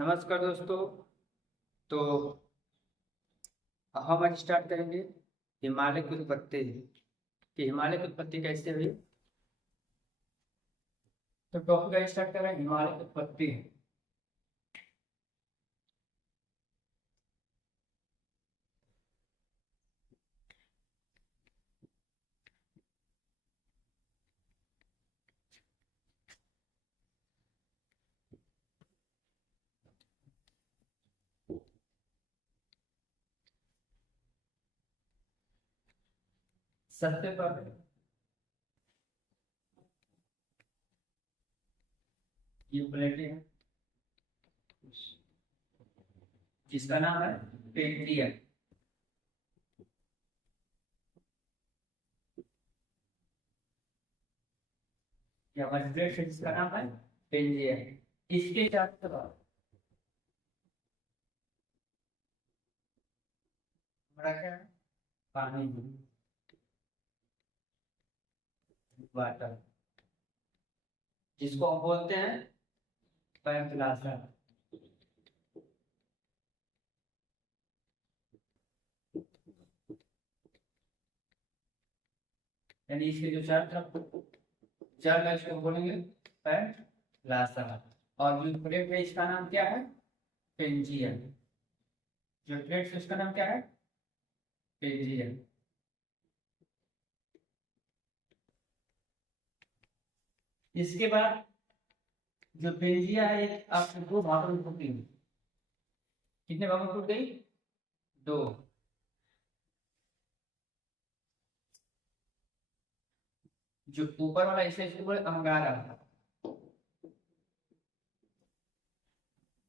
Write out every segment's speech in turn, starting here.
नमस्कार दोस्तों। तो हम आज स्टार्ट करेंगे हिमालय की उत्पत्ति कि हिमालय की उत्पत्ति कैसे हुई। तो टॉपिक स्टार्ट कर रहे हैं हिमालय की उत्पत्ति। सबसे पहले ये प्लेटें हैं जिसका नाम है पेंटियम। या हमारी प्लेट है जिसका नाम है पेंजियम। इसके चारों तरफ हमारा क्या है, पानी, वाटर, जिसको हम बोलते हैं पैंथलासा। यानी इसके जो चार तरफ चार का इसको बोलेंगे पैंथलासा। और जो प्लेट है इसका नाम क्या है, पेंजियम। जो प्लेट है उसका नाम क्या है, पेंजियम। इसके बाद जो पेंजिया है आपको दो भागों में टूट गई। कितने भागों में टूट गई? दो। जो ऊपर वाला हिस्सा इसको बोले अंगारा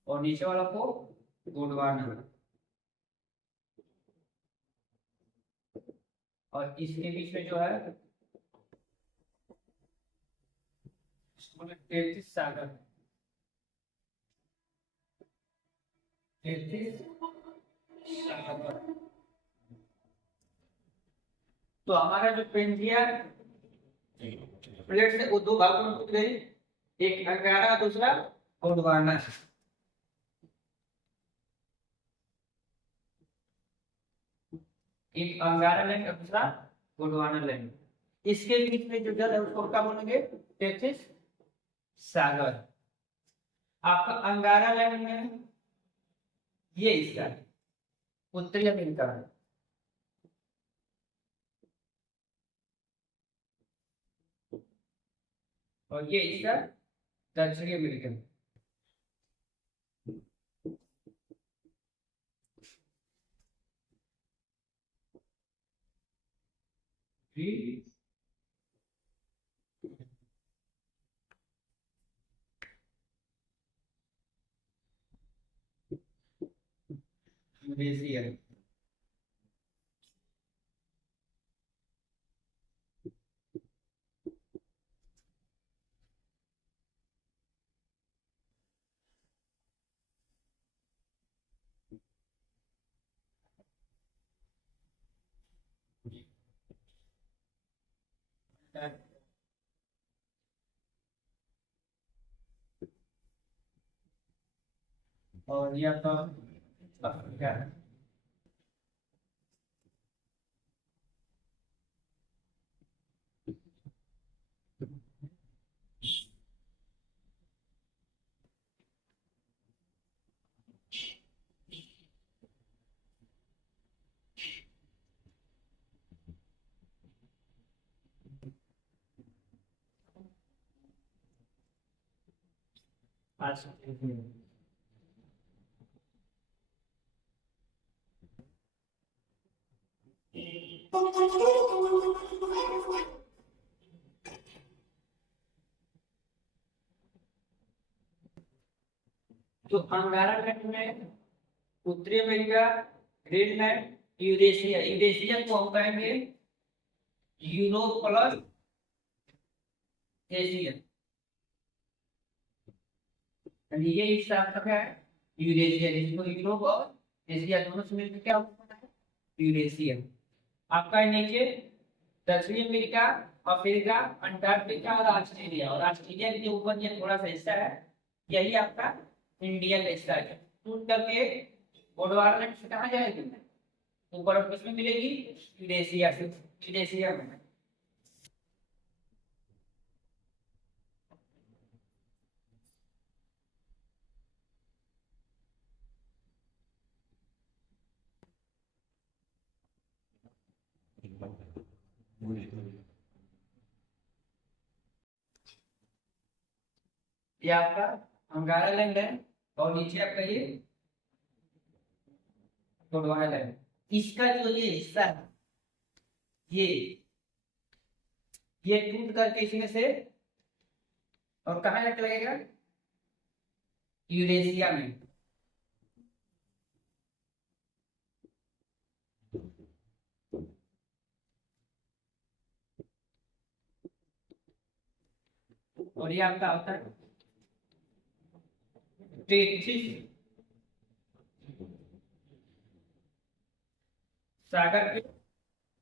और नीचे वाला को गोंडवाना। और इसके बीच में जो है इसको बोले तेतीस सागर। तेतीस सागर। तो हमारा जो पेंजिया प्लेट से वो दो भागों में टूट गई, एक अंगारा दूसरा गोंडवाना। एक अंगारा लेंगे और दूसरा गोंडवाना लेंगे। इसके बीच में जो जल है उसको क्या बोलेंगे, तेतीस सागर। आपका अंगारा लैंड में ये इसका है, उत्तरी अमेरिका है। और ये इसका दक्षिणी अमेरिका है। यूरेशिया। और ये आपका अफ्रीका है। आज तो अंगारा लैंड में उत्तरी अमेरिका, ग्रीनलैंड, यूरेशिया। यूरेशिया को हम कहेंगे यूरोप प्लस एशिया। ये हिस्सा आपका क्या है, यूरेशिया, जिसको यूरोप और एशिया दोनों से मिलकर क्या होता है, यूरेशिया। आपका नीचे दक्षिणी अमेरिका, अफ्रीका, अंटार्कटिका और ऑस्ट्रेलिया। और ऑस्ट्रेलिया के जो ऊपर ये थोड़ा सा हिस्सा है, यही आपका इंडिया का हिस्सा है, टूट करके गोंडवाना लैंड से कहाँ जाएगी, ऊपर किसमें मिलेगी, यूरेशिया से, यूरेशिया में। ये आपका अंगारा लैंड है और नीचे आपका ये गोंडवाना लैंड। इसका जो ये हिस्सा है, ये ये टूट करके इसमें से और कहाँ जाके लगेगा, यूरेशिया में। और ये आपका होता है टेथिस सागर के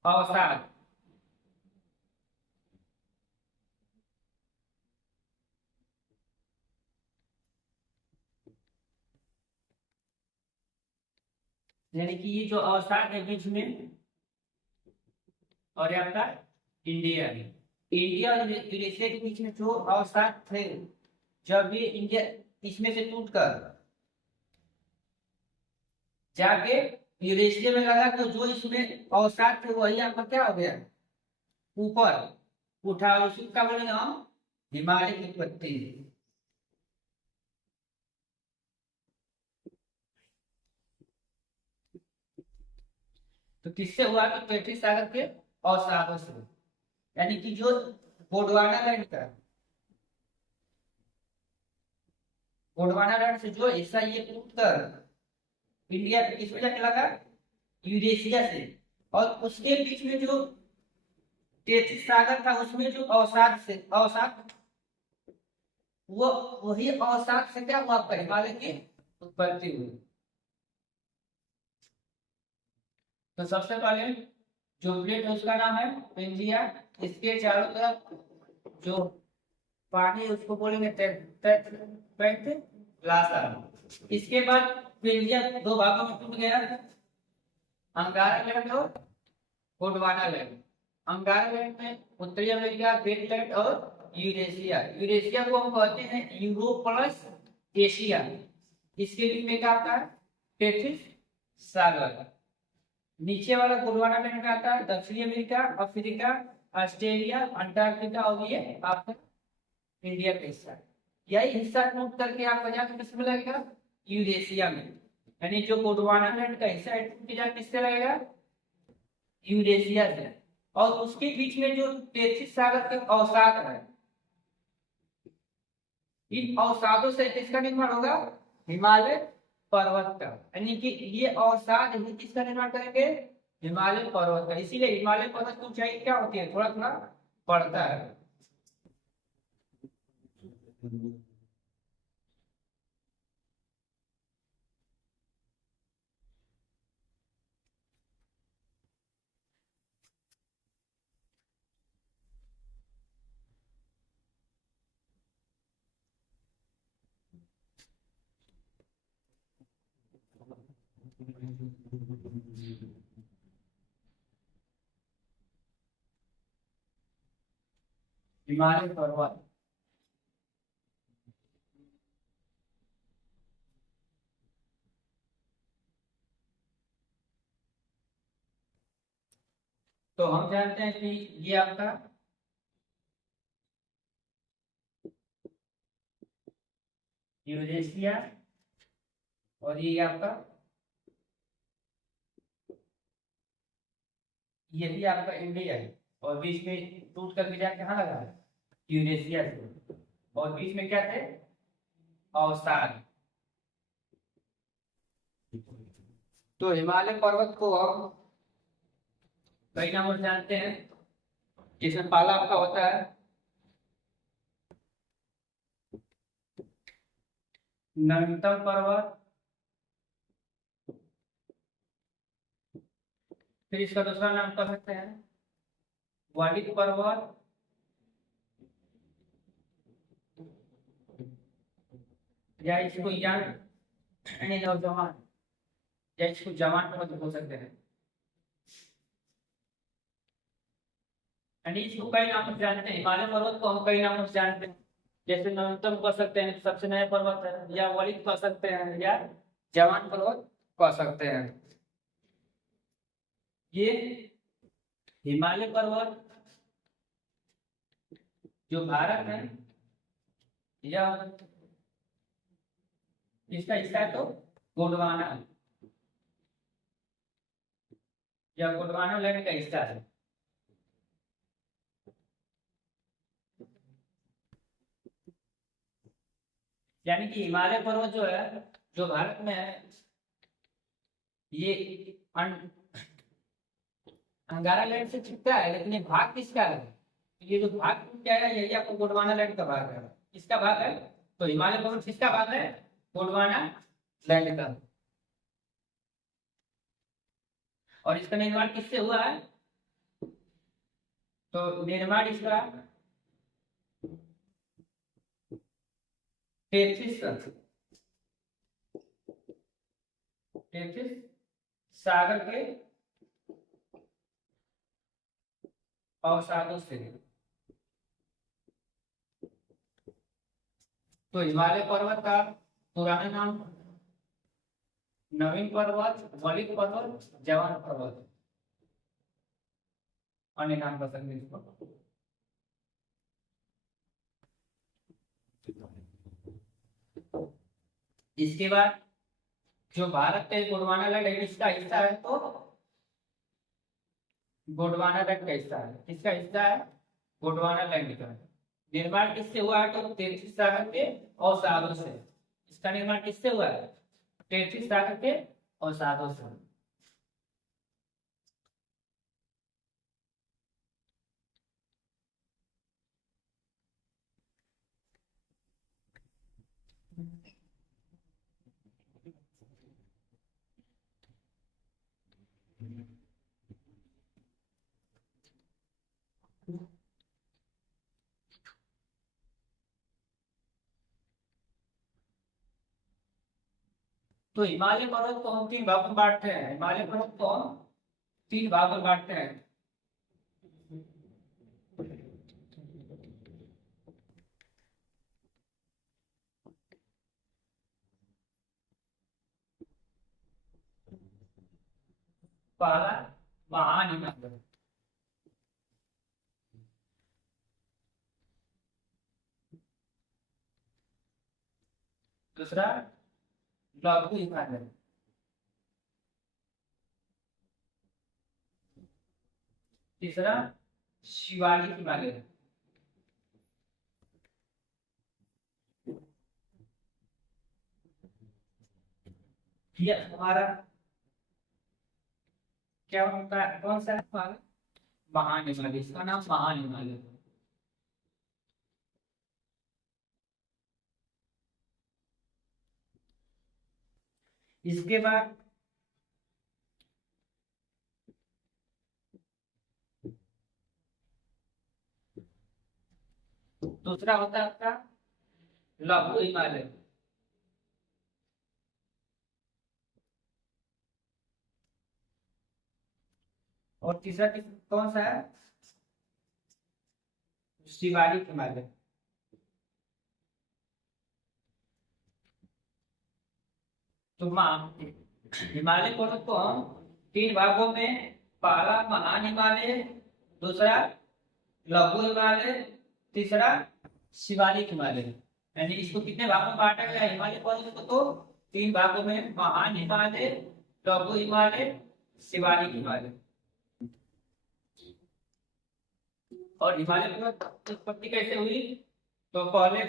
अवसाद। यानी कि ये जो अवसाद है बीच में, और ये आपका इंडिया है। इंडिया और यूरेशिया के बीच में जो अवसाद थे, जब ये इंडिया इसमें से टूट कर जाके यूरेशिया में लगा, तो जो इसमें अवसाद थे वही आपका क्या हो गया, ऊपर उठा, उसी का बोलेंगे हम हिमालय की उत्पत्ति। तो किससे हुआ, तो पेट्रिक सागर के अवसादों से। यानी कि जो गोंडवाना लैंड का, गोंडवाना लैंड से जो हिस्सा ये टूट कर इंडिया किसमें जाके लगा, यूरेशिया से, और उसके बीच में जो टेथिस सागर था उसमें जो अवसाद से, अवसाद वो वही अवसाद से क्या हुआ, आपका हिमालय की उत्पत्ति हुई। तो सबसे पहले जो प्लेट है उसका नाम है पेंजिया। इसके चारों तरफ जो पानी है उसको बोलेंगे लासा। इसके बाद पेंजिया दो भागों में टूट गया, अंगारा लैंड और गोंडवाना लैंड। अंगारा लैंड में उत्तरी अमेरिका, ग्रीनलैंड और यूरेशिया। यूरेशिया को हम कहते हैं यूरोप प्लस एशिया। इसके बीच में क्या आता है, टेथिस सागर। नीचे वाला गोंडवाना लैंड का आता है दक्षिणी अमेरिका, अफ्रीका, ऑस्ट्रेलिया, अंटार्कटिका, और ये आपका इंडिया का हिस्सा। यही हिस्सा टूट करके आपका जाकर किसमें लगेगा, यूरेशिया में। यानी जो गोंडवाना लैंड का हिस्सा है टूट के जाकर किससे लगेगा, यूरेशिया से। और उसके बीच में जो टेथिस सागर के अवसाद है, इन अवसादों से किसका निर्माण होगा, हिमालय पर्वत का। यानी कि ये अवसाद ही किसका निर्माण करेंगे, हिमालय पर्वत का। इसीलिए हिमालय पर्वत की ऊंचाई क्या होती है, थोड़ा थोड़ा बढ़ता है। हिमालय पर्वत, तो हम जानते हैं कि ये आपका यूरेशिया और ये आपका, ये भी आपका इंडिया है। और बीच में टूट करके जाके कहाँ लगा है, यूरेशिया से। और बीच में क्या थे, अवसाद। तो हिमालय पर्वत को हम कई नामों से जानते हैं, जिसमें पहला आपका होता है नंतम पर्वत, फिर इसका दूसरा नाम कह सकते हैं वालिक पर्वत, या इसको यंग यानी नौजवान, या इसको जवान पर्वत बोल सकते हैं। यानी इसको कई नामों से जानते हैं, हिमालय पर्वत को हम कई नामों से जानते हैं, जैसे न्यूनतम कह सकते हैं, सबसे नया पर्वत है, या वलित कह सकते हैं, या जवान पर्वत कह सकते हैं। ये हिमालय पर्वत जो भारत है, या इसका हिस्सा है तो गोंडवाना, या गोंडवाना लैंड का हिस्सा है। यानी कि हिमालय पर्वत जो है, जो भारत में है, ये अंगारा लैंड से छिपता है, लेकिन ये भाग किसका है? ये जो भाग क्या है, यही आपको गोंडवाना लैंड का भाग है। किसका भाग है? तो हिमालय पर्वत किसका भाग है? गोंडवाना लैंड का। और इसका निर्माण किससे हुआ है? तो निर्माण इसका टेथिस सागर के अवसादों से। तो हिमालय पर्वत का पुराना नाम नवीन पर्वत, वलित पर्वत, जवान पर्वत, अन्य नाम का संगीत पर्वत। इसके बाद जो भारत का गोंडवाना लैंड है, इसका हिस्सा है तो गोंडवाना लैंड का हिस्सा है। किसका हिस्सा है? गोंडवाना लैंड का। निर्माण किससे हुआ है? तो तेथिस सागर के अवसादों से। इसका निर्माण किससे हुआ है? तेथिस सागर के अवसादों से। तो हिमालय पर्वत को हम तीन भागों में बांटते हैं। हिमालय पर्वत को हम तीन भागों में बांटते हैं। पहला महान हिमालय, दूसरा लघु हिमालय, तीसरा शिवालिक हिमालय। ये हमारा क्या होता है? कौन सा है हमारा महान हिमालय? इसका नाम महान हिमालय है। इसके बाद दूसरा होता है आपका लघु हिमालय, और तीसरा कौन सा है? शिवालिक हिमालय। तो हिमालय पर्वत को हम तीन भागों में, पहला महान हिमालय, दूसरा लघु हिमालय, तीसरा शिवालिक हिमालय। यानी इसको कितने भागों में बांटा गया है हिमालय पर्वत को? तो तीन भागों में, महान हिमालय, लघु हिमालय, शिवालिक हिमालय। और हिमालय पर्वत की उत्पत्ति कैसे हुई? तो पहले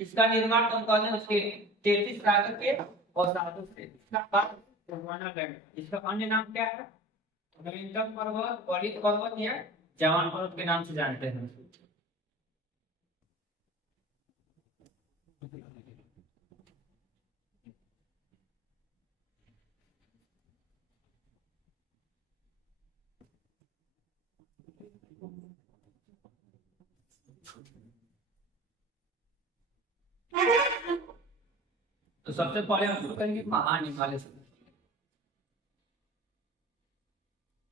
इसका निर्माण तो कहते हैं उसके तेतीस सागर के अवसादों से। इसका बाद गोंडवाना लैंड। इसका अन्य नाम क्या है? नवीनतम पर्वत, वलित पर्वत, या जवान पर्वत के नाम से जानते हैं। सबसे पहले हम शुरू करेंगे महान हिमालय से।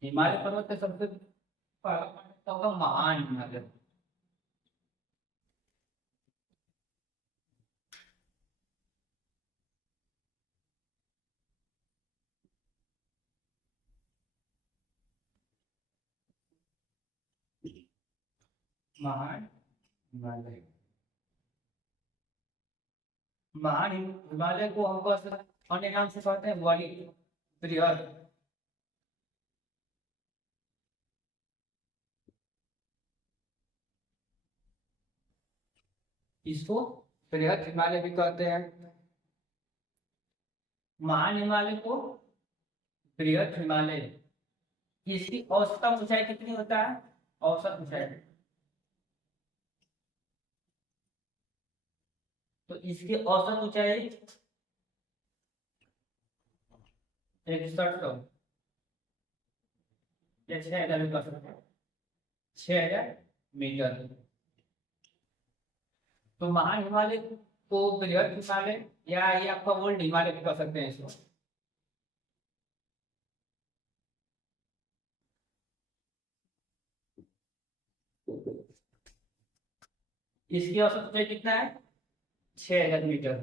हिमालय पर्वत का सबसे पहला पर्वत होगा महान हिमालय। महान हिमालय, महान हिमालय को हमको अन्य नाम से कहते हैं बड़ी बृहद। इसको बृहद हिमालय भी कहते हैं। महान हिमालय को बृहद हिमालय। इसकी औसतम ऊंचाई कितनी होता है? औसत ऊंचाई, तो इसकी औसत ऊंचाई 6100 या 6000 मीटर। तो महान हिमालय को बृहद हिमालय या ये आपका ओल्ड हिमालय भी कह सकते हैं इसको। इसकी औसत ऊंचाई कितना है? 6000 मीटर।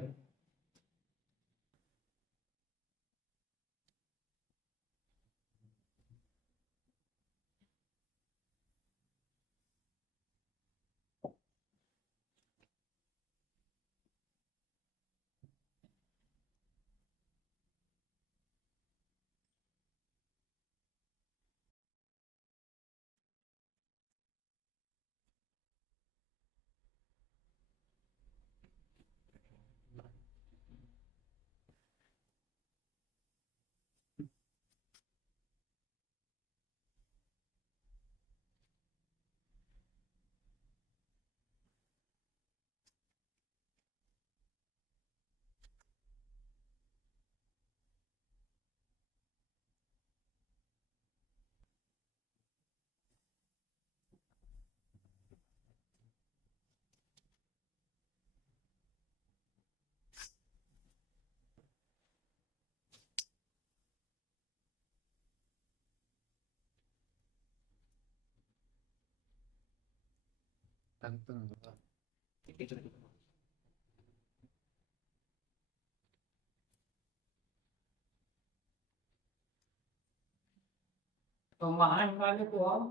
तो महान हिमालय को हम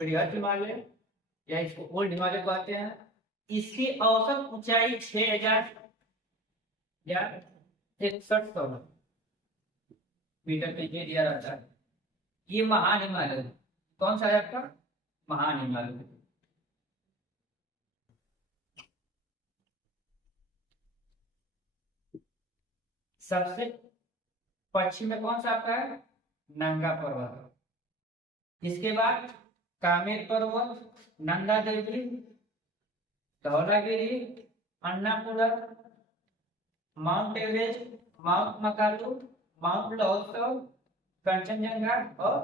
बृहद हिमालय या इसको ओल्ड हिमालय कहते हैं। इसकी औसत ऊंचाई 6000 या 6100 मीटर पे ये दिया रहता है। ये महान हिमालय कौन सा है आपका? महान हिमालय। सबसे पश्चिम में कौन सा आपका है? नंगा पर्वत। इसके बाद कामेर पर्वत, Nanda Devi, Dhaulagiri, Annapurna, mount Everest, mount Makalu, mount Lhotse, Kanchenjunga और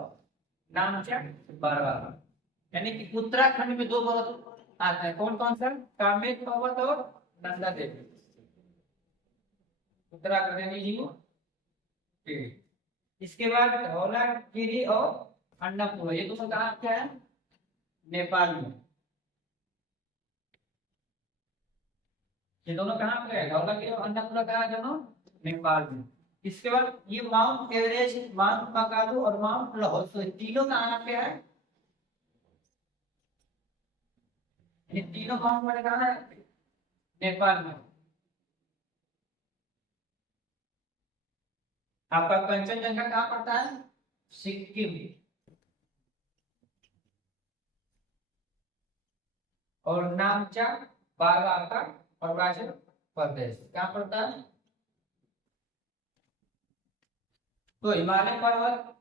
नामचा बारवा। यानी कि उत्तराखंड में 2 पर्वत आता है। कौन कौन सा? कामेर पर्वत और नंदा देवी। उत्तराखंड। इसके बाद धौलागिरी और अन्नपूर्णा, ये दोनों कहाँ क्या है? नेपाल में। ये दोनों कहाँ पे है? धौलागिरी और अन्नपूर्णा कहाँ है दोनों? नेपाल में। इसके बाद ये माउंट एवरेस्ट, माउंट मकालू और माउंट लहोत्सव, तीनों कहाँ पे है? ये तीनों माउंट कहाँ है? नेपाल में। आपका कंचनजंगा कहाँ पड़ता है? सिक्किम। और नामचा बारवा आपका अरुणाचल प्रदेश कहाँ पड़ता है? तो हिमालय पर्वत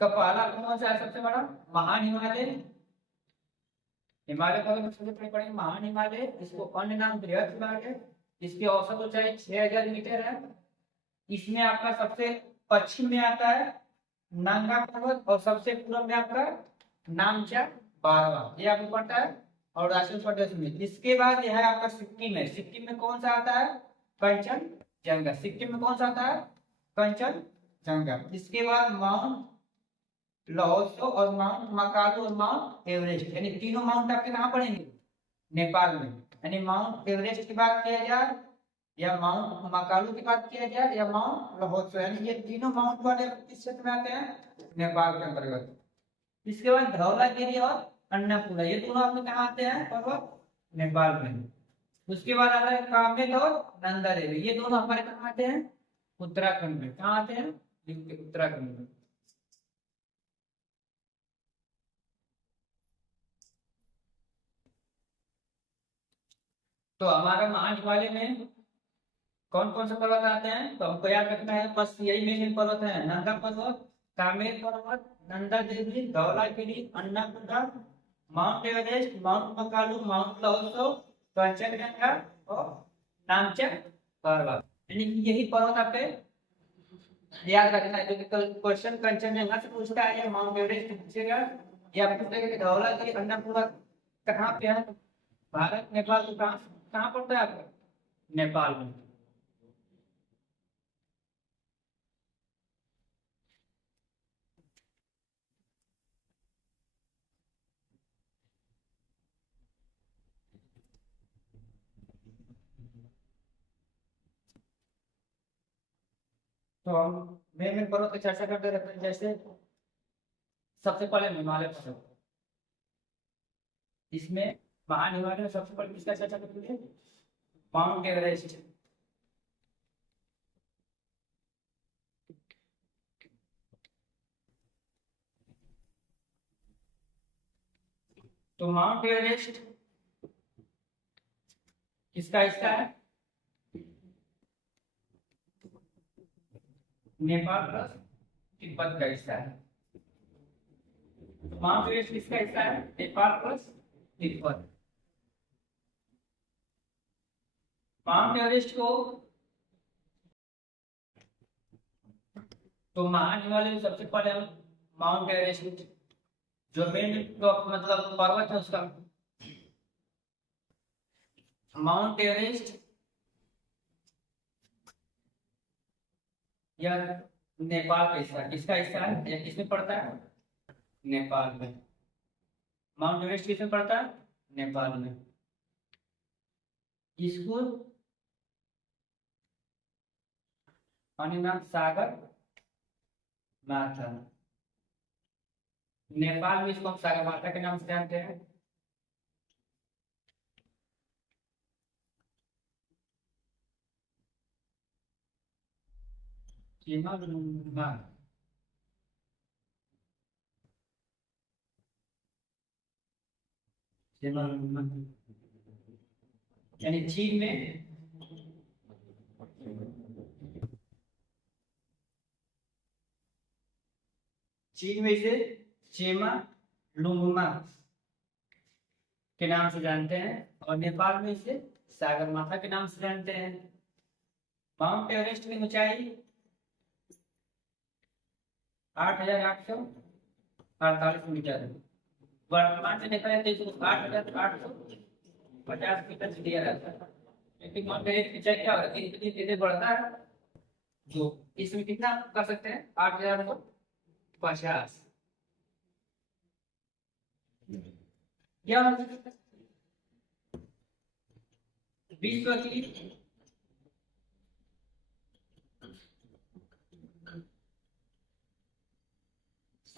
का पहला कौन सा है सबसे बड़ा? महान हिमालय। हिमालय पर्वत में सबसे बड़ी पड़ेगी महान हिमालय। इसको अन्य नाम बृहद हिमालय। इसकी औसत ऊंचाई 6000 मीटर है। इसमें आपका सबसे पश्चिम में आता है नंगा पर्वत और सबसे पूर्व में आपका नामचा बारवा, ये आपको पड़ता है अरुणाचल प्रदेश में। इसके बाद यह है आपका सिक्किम है। सिक्किम में कौन सा आता है? कंचनजंगा। सिक्किम में कौन सा आता है? कंचनजंगा। इसके बाद माउंट लहोसो और माउंट मकालू और माउंट एवरेस्ट, यानी तीनों माउंट आपके कहाँ पड़ेंगे? नेपाल में। यानी माउंट एवरेस्ट की बात किया जाए या माउंट मकालू की बात किया जाए या माउंट लहोसो, यानी ये तीनों माउंट वाले किस क्षेत्र में आते हैं? नेपाल के अंतर्गत। इसके बाद धौलागिरी और अन्नपूर्णा, ये दोनों आपके कहाँ आते हैं? पर्वत नेपाल में। उसके बाद आता है कामेत और नंदा देवी, ये दोनों हमारे कहाँ आते हैं? उत्तराखंड में। कहाँ आते हैं? उत्तराखंड में। तो हमारा मार्च हिमालय में कौन कौन से पर्वत आते हैं? तो हमको याद रखना है, बस यही मेन पर्वत है: नंदा पर्वत, कामेर पर्वत, Nanda Devi, Dhaulagiri, Annapurna, mount Everest, mount Makalu, mount Lhotse, Kanchenjunga और नामचक पर्वत। यानी कि यही पर्वत आपके याद रखना है, क्योंकि कल क्वेश्चन कंचनजंगा से पूछता है या माउंट एवरेस्ट से पूछेगा या पूछेगा कि धौलागिरी अन्नपूर्णा कहाँ पे है? भारत नेपाल को कहाँ कहाँ पड़ता है आपका? नेपाल में। तो हम मेन पर्वत की चर्चा करते रहते हैं। जैसे सबसे पहले हिमालय पर्वत, इसमें महान हिमालय में सबसे पहले किसका चर्चा करते हैं? Mount Everest. तो माउंट एवरेस्ट किसका हिस्सा है? नेपाल प्लस तिब्बत का हिस्सा है। तो माउंट एवरेस्ट किसका हिस्सा है? Nepal plus Tibet. Mount Everest को तो महान हिमालय में सबसे पहले हम माउंट एवरेस्ट जो मेन मतलब पर्वत है उसका माउंट एवरेस्ट या नेपाल का हिस्सा, किसका हिस्सा है या किसमें पड़ता है? नेपाल में। माउंट एवरेस्ट किसमें पड़ता है? नेपाल में। इसको नाम सागर माथा, नेपाल में इसको हम सागर माथा के नाम से जानते हैं। यानी चीन में इसे चेमा लुंगमा के नाम से जानते हैं और नेपाल में इसे सागर माथा के नाम से जानते हैं। माउंट एवरेस्ट की ऊंचाई 8,848 मीटर है। वर्तमान में देखा जाए तो इसको 8,850 मीटर से दिया जाता है। लेकिन माउंट एवरेस्ट की ऊंचाई क्या होता है? धीरे धीरे बढ़ता है। जो इसमें कितना कर सकते हैं? 8,850। क्या विश्व की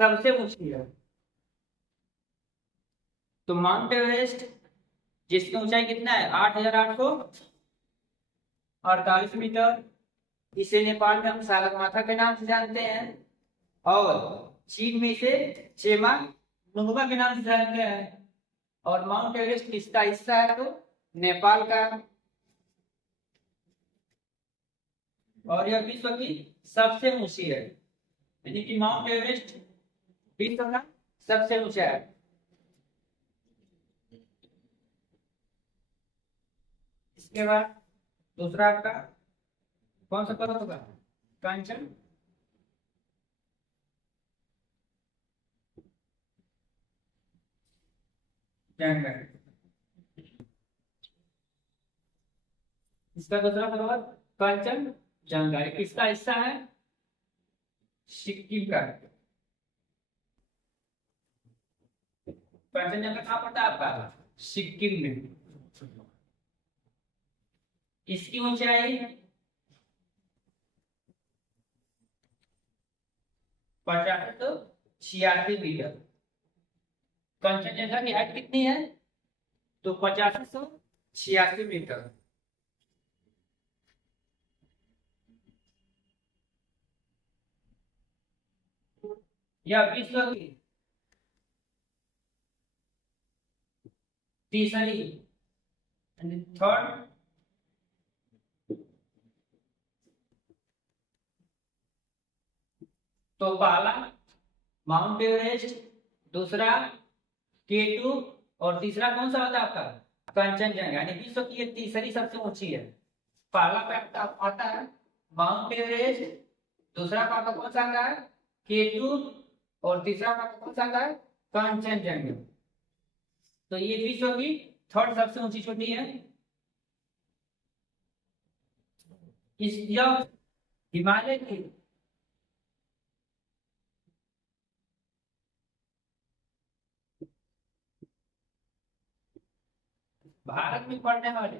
सबसे ऊंची है? तो माउंट एवरेस्ट जिसकी ऊंचाई कितना है? 8,848 मीटर। इसे नेपाल में हम सागरमाथा के नाम से जानते हैं और चीन में इसे चेमालुंगमा के नाम से जानते हैं। और माउंट एवरेस्ट किसका हिस्सा है? तो नेपाल का। और यह विश्व की सबसे ऊंची है, यानी कि माउंट एवरेस्ट विश्व का सबसे ऊंचा है। इसके बाद दूसरा आपका कौन सा पर्वत होगा? कंचन जंगा। इसका दूसरा पर्वत कंचनजंगा। ये किसका हिस्सा है? सिक्किम का। कंचनजंगा कहाँ पड़ता है आपका? सिक्किम में। इसकी ऊंचाई 8586 मीटर। कंचनजंगा की हाइट कितनी है? तो 8586 मीटर। यह विश्व की तीसरी थर्ड तो पहला माउंट एवरेस्ट, दूसरा K2 और तीसरा कौन सा होता है आपका? कंचनजंगा। यानी विश्व की ये तीसरी सबसे ऊंची है। पहला पे आता है माउंट एवरेस्ट, दूसरा पे आपका कौन सा आता है? K2 और तीसरा पे आपका कौन सा आता है? कंचनजंगा। तो ये विश्व की थर्ड सबसे ऊंची चोटी है। यह हिमालय की भारत में पड़ने वाली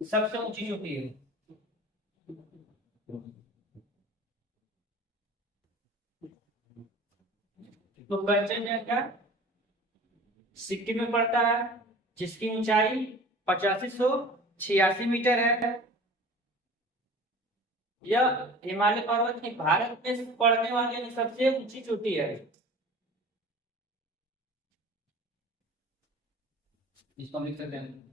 सबसे ऊंची चोटी है। तो कंचनजंगा सिक्किम में पड़ता है, जिसकी ऊंचाई 8586 मीटर है। यह हिमालय पर्वत की भारत में पड़ने वाली सबसे ऊंची चोटी है। इसको हम लिख सकते हैं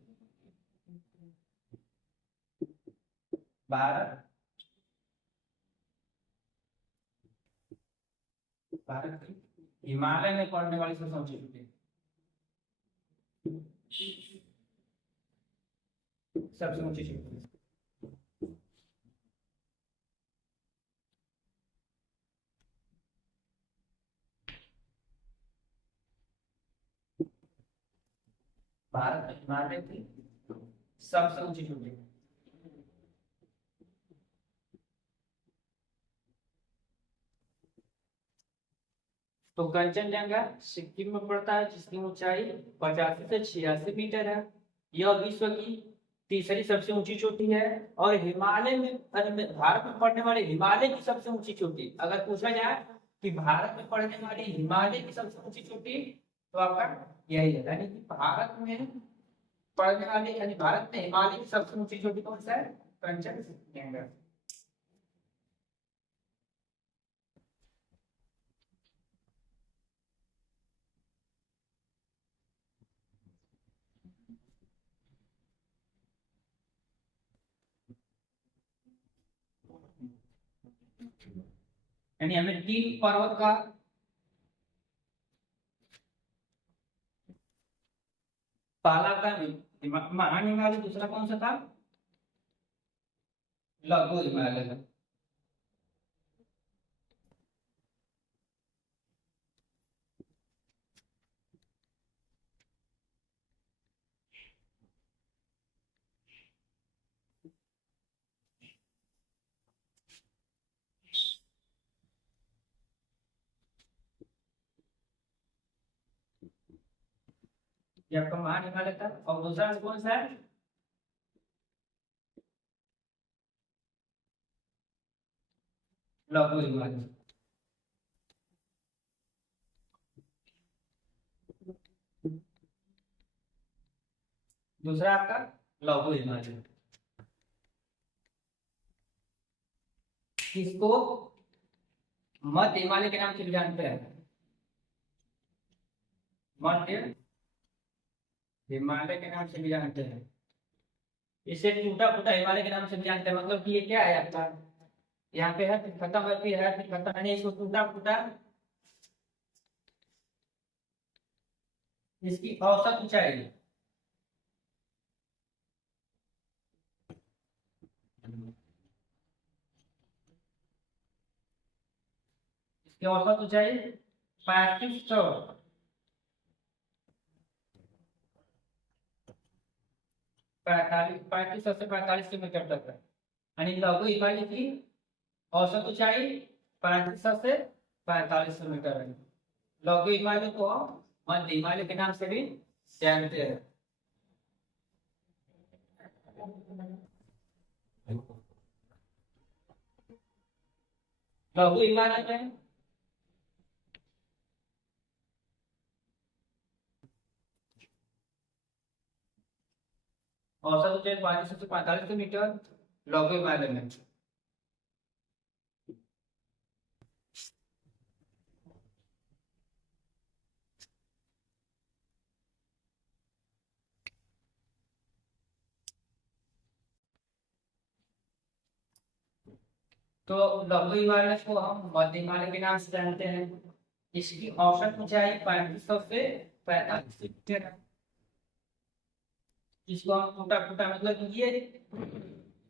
भारत भारत की हिमालय में पड़ने वाली सबसे ऊंची चोटी। सबसे ऊंची चोटी भारत में हिमालय की सबसे ऊंची चोटी। तो कंचनजंगा सिक्किम में पड़ता है, जिसकी ऊंचाई 85 से 86 मीटर है। यह विश्व की तीसरी सबसे ऊंची चोटी है। और हिमालय में भारत में पड़ने वाली हिमालय की सबसे ऊंची चोटी, अगर पूछा जाए कि भारत में पड़ने वाली हिमालय की सबसे ऊंची चोटी, तो आपका यही है। यानी कि भारत में पड़ने वाली यानी भारत में हिमालय की सबसे ऊंची चोटी कौन सा है? कंचनजंगा। यानी हमें तीन पर्वत का पहला था महान हिमालय, दूसरा कौन सा था? लघु हिमालय। ये आपका महान हिमालय था। और दूसरा कौन सा है? लघु हिमालय। दूसरा आपका लघु हिमालय। किसको मध्य हिमालय के नाम से भी जानते हैं? मध्य हिमालय के नाम से भी जानते हैं। इसे टूटा फूटा हिमालय के नाम से भी जानते हैं। मतलब कि ये क्या है आपका, यहाँ पे है फिर खत्म है, फिर है फिर खत्म, यानी इसको टूटा फूटा। इसकी औसत ऊंचाई इसकी औसत ऊंचाई 3500 3500 से 4500 मीटर तक है। आणि लघु हिमालयाची औसत ऊंचाई 3500 से 4500 मीटर है। लघु हिमालय को मध्य हिमालय के नाम से भी जानते हैं। लघु हिमालय में औसत ऊंचाई 3500 से 4500 मीटर लघु हिमालय में। तो लघु हिमालय को हम मध्य हिमालय के नाम से जानते हैं। इसकी औसत ऊंचाई 3500 से 4500 मीटर है। इसको हम टूटा फूटा मतलब ये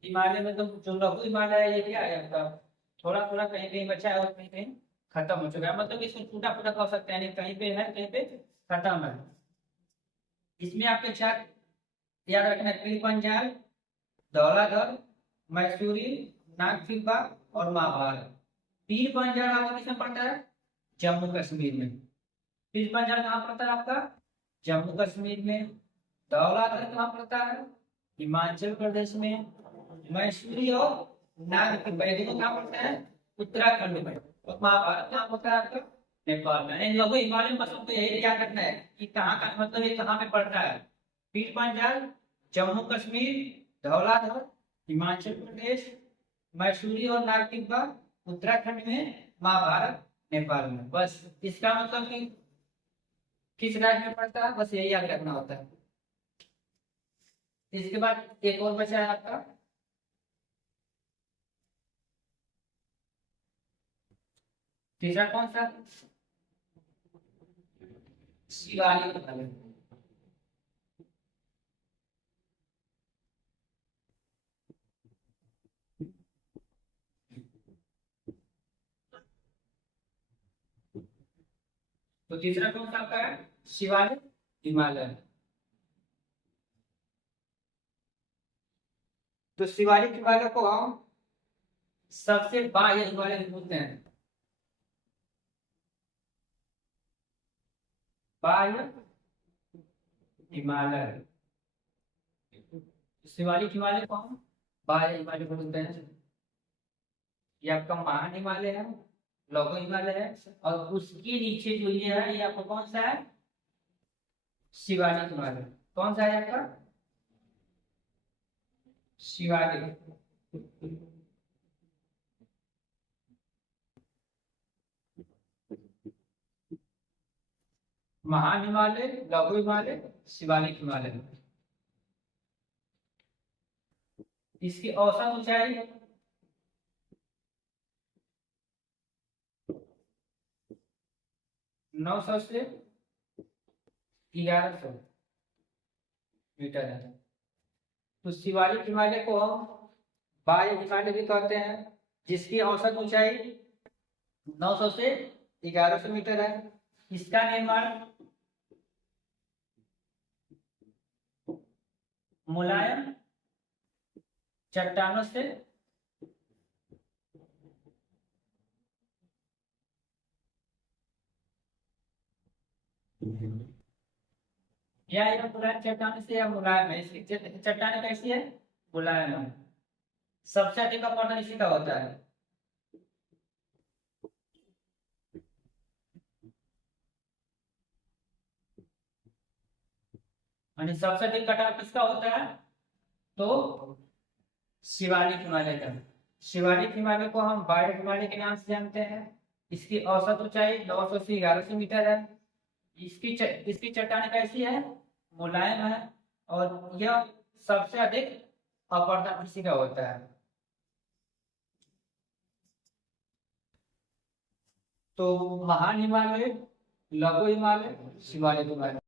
हिमालय में तो जो लघु हिमालय है ये क्या है आपका, थोड़ा थोड़ा कहीं कहीं बचा है और कहीं कहीं खत्म हो चुका है, मतलब इसको टूटा फूटा कह सकते हैं, कहीं पे है कहीं पे खत्म है। इसमें आपके चार याद रखना है, पीर पंजाल, धौलाधर, मैसूरी, नागफिल्बा और महाभारत। पीर पंजाल आपका किसमें पड़ता है? जम्मू कश्मीर में। पीर पंजाल कहाँ पड़ता है आपका? जम्मू कश्मीर में। धौलाधर कहाँ पड़ता है? हिमाचल प्रदेश में। मैसूरी और नागफिल्बा कहाँ पड़ता है? उत्तराखंड में। और महाभारत कहाँ पड़ता है आपका? नेपाल में। लघु हिमालय में बस यही याद रखना है कि कहाँ का मतलब ये कहाँ में पड़ता है। पीर पंजाल जम्मू कश्मीर, धौलाधर हिमाचल प्रदेश, मैसूरी और नागटिब्बा उत्तराखंड में, महाभारत नेपाल में। बस इसका मतलब कि किस राज्य में पड़ता है, बस यही याद रखना होता है। इसके बाद एक और बचा है आपका तीसरा, कौन सा? शिवालिक हिमालय। तो तीसरा कौन सा आपका है? शिवालिक हिमालय। तो शिवालिक हिमालय को हम सबसे बाह्य हिमालय बोलते हैं। बाह्य हिमालय। शिवालिक हिमालय को हम बाह्य हिमालय बोलते हैं। ये आपका महान हिमालय है, लघु हिमालय है, और उसके नीचे जो ये है ये आपको कौन सा है? शिवालिक हिमालय। कौन सा है आपका? शिवालिक। महान हिमालय, लघु हिमालय, शिवालिक हिमालय। इसकी औसत ऊंचाई 900 से 1100 मीटर है। तो शिवालिक हिमालय को हम बाह्य हिमालय भी कहते हैं, जिसकी औसत ऊंचाई 900 से 1100 मीटर है। इसका निर्माण मुलायम चट्टानों से या मुलायम चट्टानों से या मुलायम है। इसकी चट्टानें कैसी है? मुलायम है। सबसे अधिक अपवर्तन इसी का होता है। यानी सबसे अधिक कटाव किसका होता है? तो शिवालिक हिमालय का। शिवालिक हिमालय को हम बाह्य हिमालय के नाम से जानते हैं। इसकी औसत ऊंचाई 900 से 1100 मीटर है। इसकी चट्टानें कैसी है? मुलायम है, और यह सबसे अधिक अपवर्तन इसी का होता है। तो महान हिमालय, लघु हिमालय, शिवालिक हिमालय।